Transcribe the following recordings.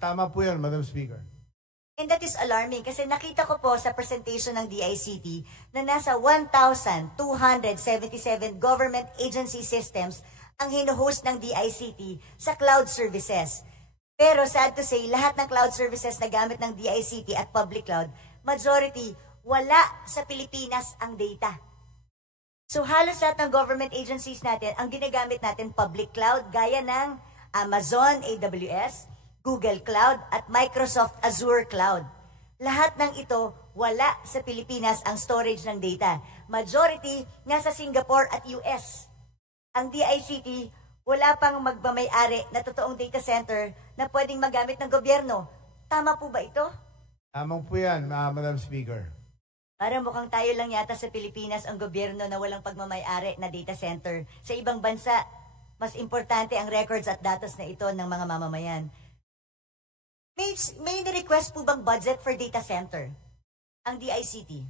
Tama po yan, Madam Speaker. And that is alarming kasi nakita ko po sa presentation ng DICT na nasa 1,277 government agency systems ang hinuhost ng DICT sa cloud services. Pero sad to say, lahat ng cloud services na gamit ng DICT at public cloud, majority, wala sa Pilipinas ang data. So halos lahat ng government agencies natin, ang ginagamit natin public cloud, gaya ng Amazon, AWS, Google Cloud at Microsoft Azure Cloud. Lahat ng ito, wala sa Pilipinas ang storage ng data. Majority, nasa Singapore at US. Ang DICT, wala pang magmamay-ari na totoong data center na pwedeng magamit ng gobyerno. Tama po ba ito? Tama po yan, Madam Speaker. Parang mukhang tayo lang yata sa Pilipinas ang gobyerno na walang pagmamay-ari na data center. Sa ibang bansa, mas importante ang records at datos na ito ng mga mamamayan. May request po bang budget for data center ang DICT?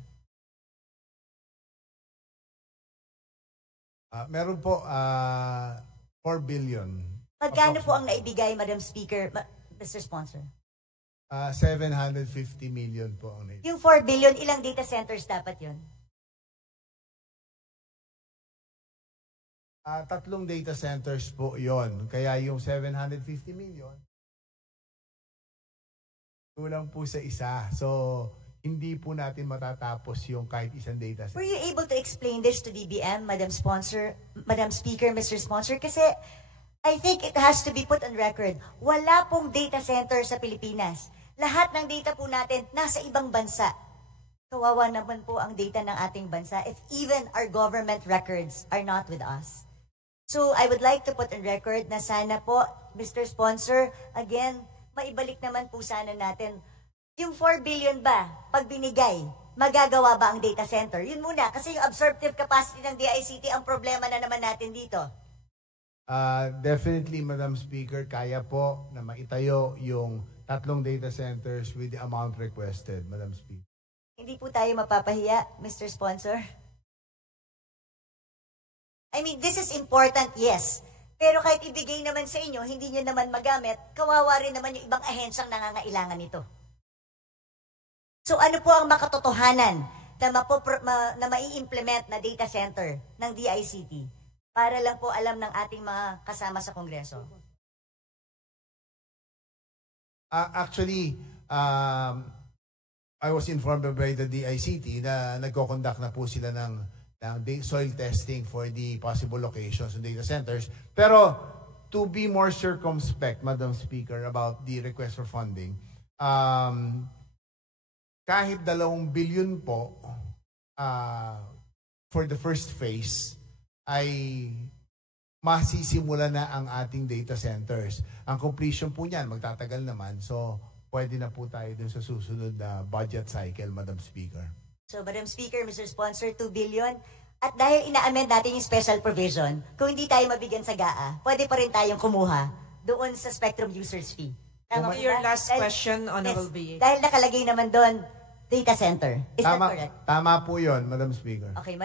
Meron po 4 billion. Magkano po ang naibigay, Madam Speaker, Mr. Sponsor? 750 million po ang naibigay. Yung 4 billion, ilang data centers dapat yun? 3 data centers po yon. Kaya yung 750 million, kulang po sa isa. So, hindi po natin matatapos yung kahit isang data center. Were you able to explain this to DBM, Madam Speaker, Mr. Sponsor? Kasi I think it has to be put on record. Wala pong data center sa Pilipinas. Lahat ng data po natin nasa ibang bansa. Kawawa naman po ang data ng ating bansa if even our government records are not with us. So I would like to put on record na sana po, Mr. Sponsor, again, maibalik naman po sana natin yung 4 billion ba, pag binigay, magagawa ba ang data center? Yun muna, kasi yung absorptive capacity ng DICT ang problema na naman natin dito. Definitely, Madam Speaker, kaya po na maitayo yung 3 data centers with the amount requested, Madam Speaker. Hindi po tayo mapapahiya, Mr. Sponsor. I mean, this is important, yes. Pero kahit ibigay naman sa inyo, hindi nyo naman magamit, kawawa rin naman yung ibang ahensyang nangangailangan nito. So ano po ang makatotohanan na mai-implement na data center ng DICT? Para lang po alam ng ating mga kasama sa Kongreso. Actually, I was informed by the DICT na nagko-conduct na po sila ng soil testing for the possible locations of data centers. Pero to be more circumspect, Madam Speaker, about the request for funding, kahit 2 billion po for the first phase ay masisimula na ang ating data centers. Ang completion po niyan, magtatagal naman. So, pwede na po tayo dun sa susunod na budget cycle, Madam Speaker. So, Madam Speaker, Mr. Sponsor, 2 billion. At dahil ina-amend natin yung special provision, kung hindi tayo mabigyan sa GAA, pwede pa rin tayong kumuha doon sa Spectrum Users Fee. Tama your last question, Honorable BA. Dahil nakalagay naman doon, data center. Is that correct? Tama po yun, Madam Speaker. Okay.